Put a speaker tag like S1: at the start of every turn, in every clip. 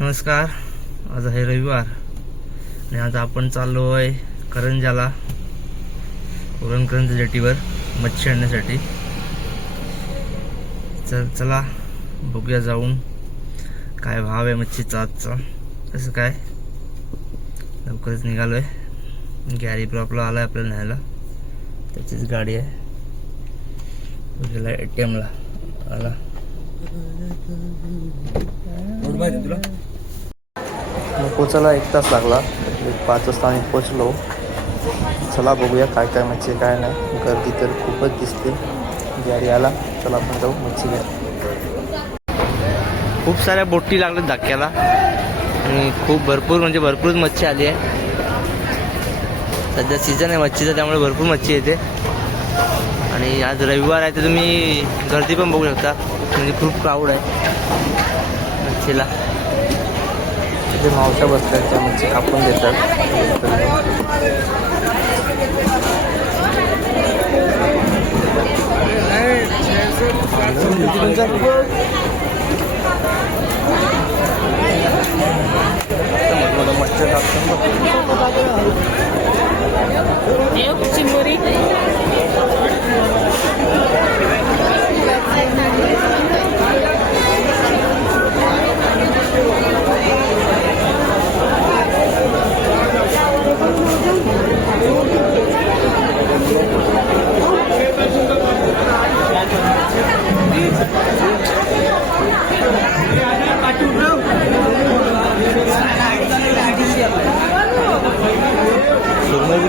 S1: नमस्कार. आज आहे रविवार आणि आज आपण चाललो आहे करंजाला उरणकरंज जेटीवर मच्छी आणण्यासाठी. चल चला बघूया जाऊन काय भाव आहे मच्छीचा आजचा. कसं काय? लवकरच निघालोय. गॅरी पण आपला आला आहे आपल्याला न्यायला. त्याचीच गाडी आहे. गेला ए टी एमला आला. मग पोचायला एक तास लागला. एक पाच वाजता आम्ही पोचलो चला बघूया काय काय मच्छी काय नाही. गर्दी तर खूपच दिसते. गॅरी आला. चला आपण जाऊ मच्छी घ्या. खूप साऱ्या बोटी लागल्या धक्क्याला. आणि खूप भरपूर म्हणजे भरपूरच मच्छी आली आहे. सध्या सीझन आहे मच्छीचा त्यामुळे भरपूर मच्छी येते. आणि आज रविवार आहे तर तुम्ही गर्दी पण बघू शकता. म्हणजे खूप क्राऊड आहे. मच्छीला तिथे मावशा बसतात त्या मच्छी कापून देतात.
S2: चिंबोरी.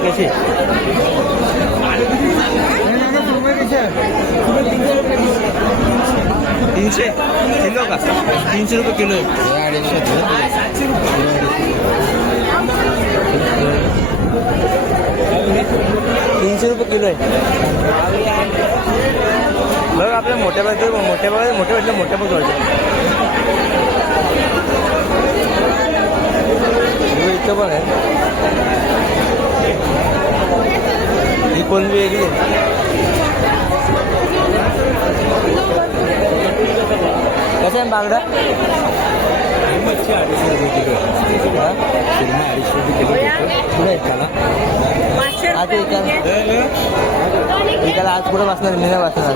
S1: कसे तीनशे. किलो का? तीनशे रुपये किलो. तीनशे रुपये किलो आहे. बघ आपल्या मोठ्या बाजू मोठ्या बाजू मोठ्या वाटलं मोठ्या बाजू वाटलं इथं पण आहे ही वेगळी? कसं आहे बागडा?
S3: मच्छी अडीचशे रुपये किलो
S1: हा?
S3: अडीचशे रुपये किलो भेटतो
S1: पुढे आहे त्याला. आज एका एकाला आज पुढे बसणार मी नाही वाचणार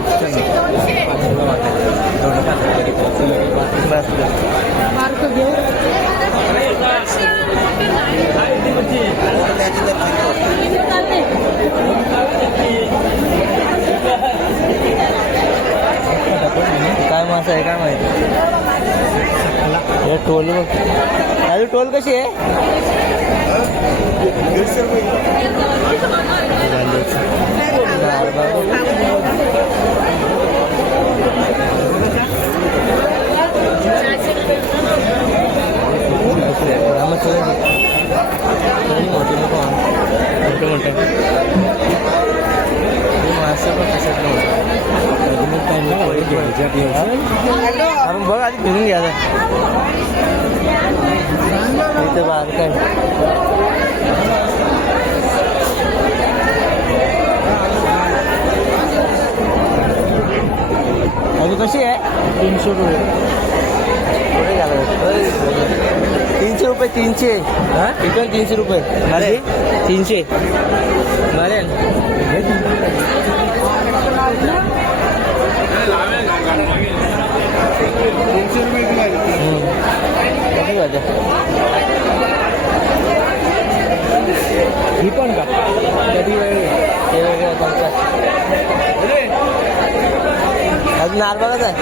S1: बस
S2: मार्क घेऊ
S1: काय मासा आहे काय माहिती हे टोल बघ अरे टोल कशी आहे मोठे मोठे मोठे मासे पण कशात आपण बघ आधी फिरून घ्या इथे बाहेर काय अजून कशी आहे तीनशे रुपये पुढे घाला तीनशे. रुपये तीनशे हा? इथं तीनशे रुपये. अरे. तीनशे. बरे कशी पाहिजे
S3: ही पण का? कधी वेळ
S1: हे वेगळं पंचायत अजून नार बघाच आहे?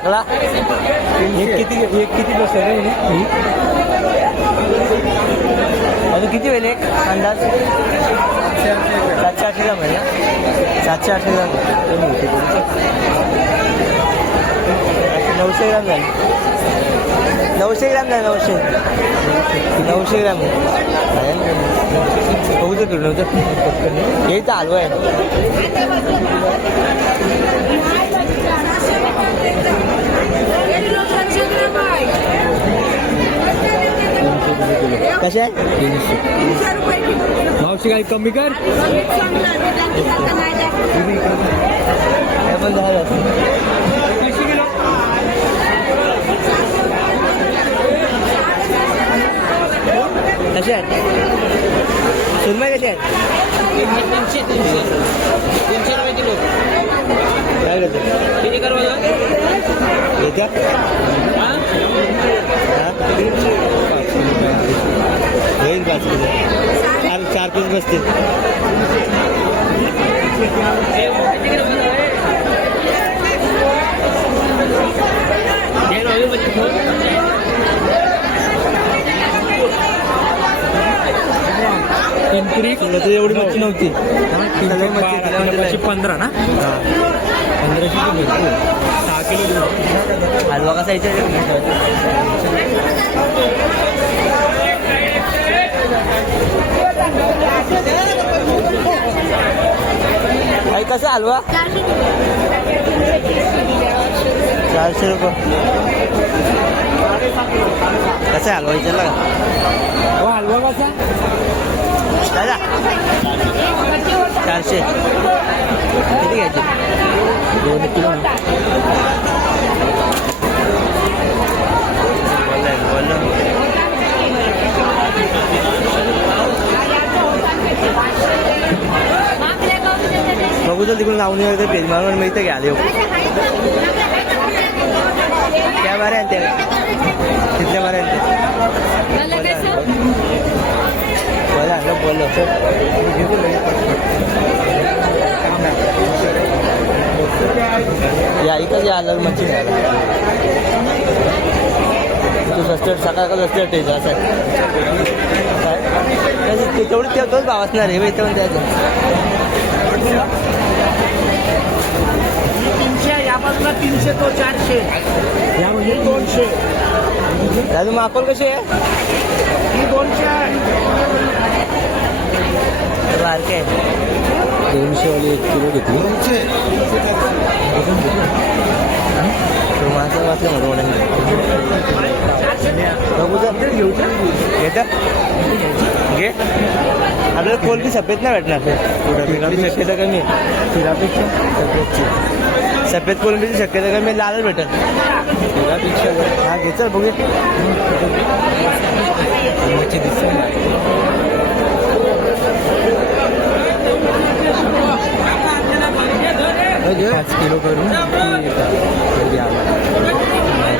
S1: सकला
S3: एक किती एक किती बस आहे रे ही
S1: अजून किती होईल एक अंदाज? सातशे आठशे ग्राम आहे ना? सातशे आठशे ग्राम नऊशे ग्राम झाले. नऊशे ग्राम झाले नऊशे. नऊशे ग्राम. बघू तर किलो नव्हतं हे तर हलवा आहे. कसे आहे?
S3: मावशी काही कमी कर
S1: हे पण दहा जास्त कसे आहेत सुरमई कसे आहेत
S3: तीनशे तीनशे तीनशे रुपये किलो
S1: काय करतो
S3: किती करवा
S1: येत्या
S3: हां
S1: होईल पाच किलो पीस बसतील एवढी मच्छी नव्हती. मच्छी
S3: पंधरा ना. पंधराशे सहा किलो
S1: हलवा कसा कसा हलवा? चारशे रुपये. कसा हलवा विचारला का?
S3: हो हलवा कसा?
S1: दादा. चारशे. किती घ्यायचे?
S3: दोन किलो.
S1: अगोदर तिकडून लावून येऊ पेज मारून मी इथे घ्यायला येऊ. क्या मारे आणते. कितल्या मारे आणते. बोला बरं बोललो या इथं या आलं मच्छी घ्यायला तू सस्टेट सकाळ का आहे असं ते- तेवढी ते तोच भाव असणार आहे पण इथं पण द्यायचं
S3: तीनशे या बाजूला तीनशे तो चारशे या म्हणजे दोनशे
S1: दादू माकोल कशी आहे?
S3: ही दोनशे
S1: बारके आहे.
S3: दोनशे वाली एक किलो घेतली.
S1: तो माणसं वाचलं म्हणून बघू तर घेऊ घेतं घे आपल्याला कोलबी सफेद नाही भेटणार ते शक्यता कमी आहे
S3: तिरापेक्षा
S1: सफेदची सफेद कोलंबीची शक्यता कमी लालच भेटल
S3: तिरापेक्षा
S1: हा घेतो बघूया बघू
S3: मच्छी दिसत पाच किलो करून ती येतात घरी आम्हाला.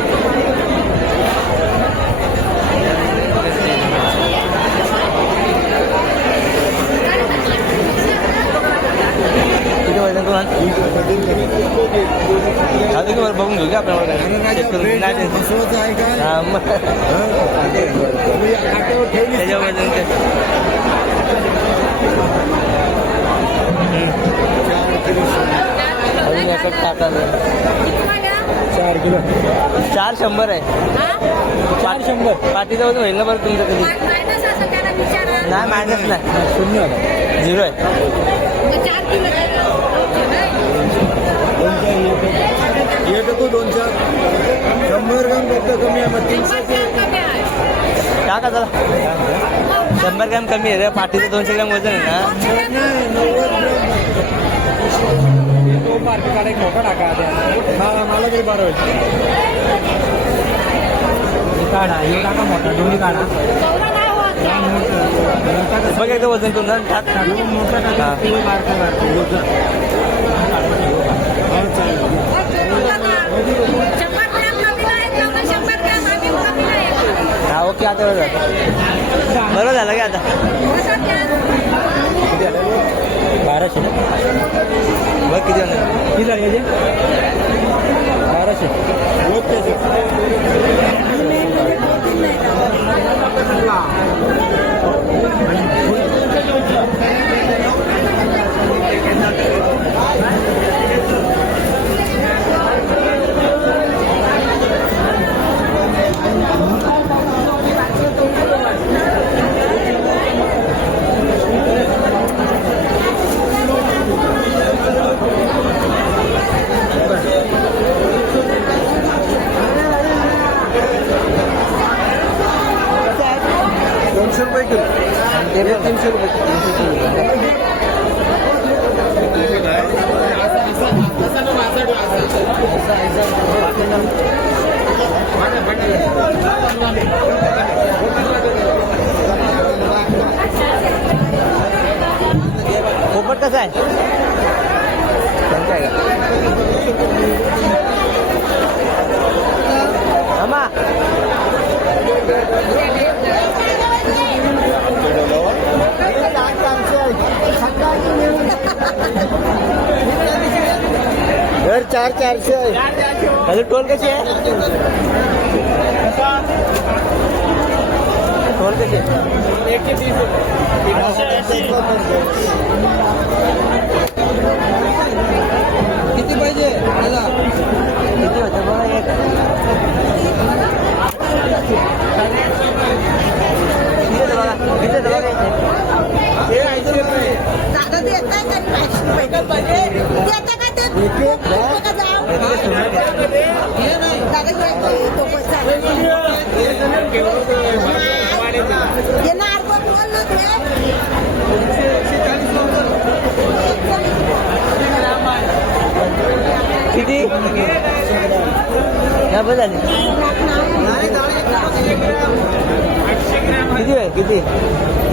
S1: किती वजन तुम्हाला आता की बरं बघून घेऊ का आपण check करून. नाही ते- हा, मग. त्याच्यावर वजन ते- एकच टाकायचं
S3: चार किलो.
S1: चार शंभर आहे.
S3: चार शंभर.
S1: पाठीजवळ होईल ना बरं तुमचं कधी? नाही मायनस नाही.
S3: शून्य
S1: झिरो आहे.
S3: येतो दोन चार. शंभर ग्राम फक्त कमी आहे मग तीनशे
S1: टाका चला. शंभर ग्रॅम कमी आहे रे. पाठीचं दोनशे ग्रॅम वजन आहे ना.
S3: तो पार्टी काढा एक मोठा टाका हा मला तरी बरं होईल काढा हे टाका मोठा दोन्ही काढा मोठा कसं
S1: बघ एकदा वजन करून टाक
S3: मोठा टाका
S1: हा.
S3: ते बारका बारका वजन. हो.
S1: हा ओके आता बरं झालं बरोबर झालं की आता?
S3: बाराशे. ना
S1: बघ किती होणार
S3: किती झाले याचे? बाराशे. दोनशे रुपये किलो
S1: ते पण तीनशे रुपये तीनशे रुपये कसं आहे त्यांचं आहे का? अम्मा घर चार चारशे आहे. टोल कशी आहे? टोल कशी आहे
S3: किती पाहिजे? दादा
S1: किती होतं? बघा एक.
S2: दादा देत नाही का पाचशे रुपये? देता का ते? नका जाऊ. दादा घे, तो पैसा. ये नार पण बोल ना ते.
S1: किती या बस झाली. किती आहे किती?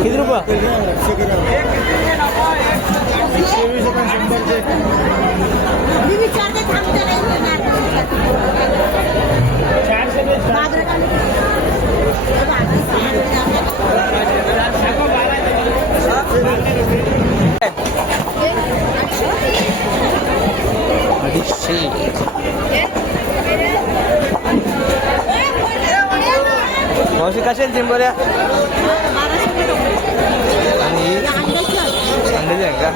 S1: किती रुपये?
S2: मी विचारते थांबते
S1: अडीचशे. मावशी कशा आहेत चिंबोऱ्या आणि अंड्याची आहे का?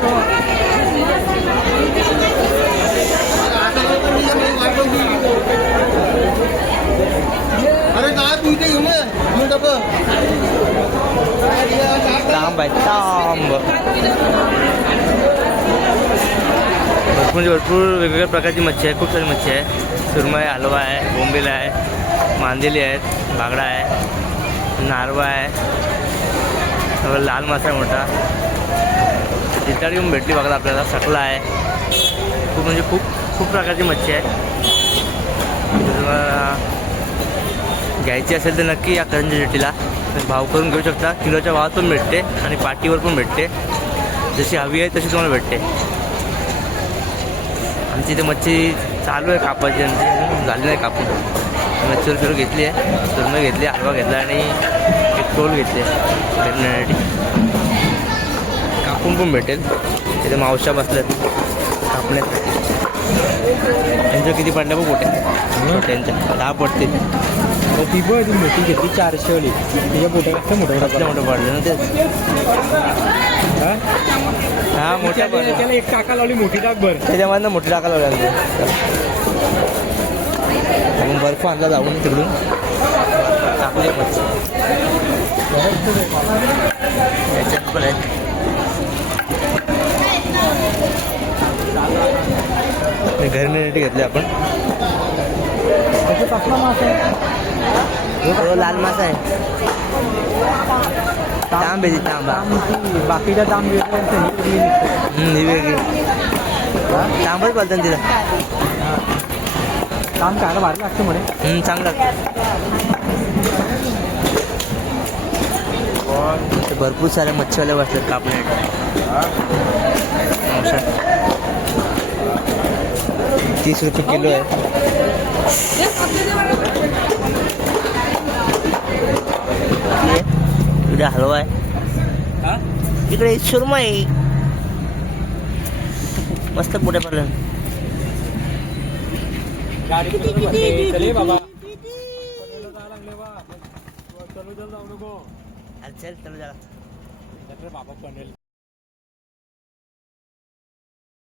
S3: अरे काय तू इथे घेऊन ये? घेऊन डबं.
S1: तांब आहे तांब म्हणजे भरपूर वेगवेगळ्या प्रकारची मच्छी आहे खूप सारी मच्छी आहे. सुरमई हलवा आहे बोंबील आहे मांदेली आहेत बागडा आहे. नारवा आहे. लाल मासा आहे मोठा. तिथं येऊन भेटली बघा आपल्याला सकला आहे. खूप म्हणजे खूप खूप प्रकारची मच्छी आहे. तुम्हाला घ्यायची असेल तर नक्की या करंजी जेटीला भाव करून घेऊ शकता. किलोच्या भावात पण भेटते आणि पाटीवर पण भेटते. जशी हवी आहे तशी तुम्हाला भेटते. आमची इथे मच्छी चालू आहे कापायची आमची झाली नाही कापून. मच्छी सुरू घेतली आहे. सुरमई घेतली हलवा घेतला आणि एक टोल घेतली आहे. भेटण्यासाठी. कापून पण भेटेल. तिथे मावशा बसल्यात. कापण्यासाठी. त्यांच्या किती पडल्या बघ मोठ्या छोट्यांच्या दहा पडतील.
S3: ती ती मोठी घेतली चारशे वाली. तिच्या पोटा कसं मोठं
S1: कसल्या मोठं पडलं ना ते?
S3: हा?
S1: हा मोठ्या
S3: त्याला एक टाका लावली मोठी टाक भर
S1: त्याच्यामधनं मोठी टाकायला लागली आपण बर्फ आणला जाऊन तिकडून. टाकली मच्छी याच्यात पण आहेत. हे घरी नेण्यासाठी घेतले आपण. तो लाल मासा आहे. तांब आहे तांबा.
S3: बाकीच्या
S1: ही वेगळी तांबच बोलतात तिला.
S3: काम खायला भारी लागतं म्हणे.
S1: चांगलं. भरपूर सारे मच्छीवाले बसतात कापण्यासाठी तीस रुपये किलो आहे. इकडे हलवा आहे. इकडे सुरमई. मस्त पुढे पडलं
S3: गाडी चले बाबा. चलो जाऊ नको.
S1: चल
S3: बाबा पनेल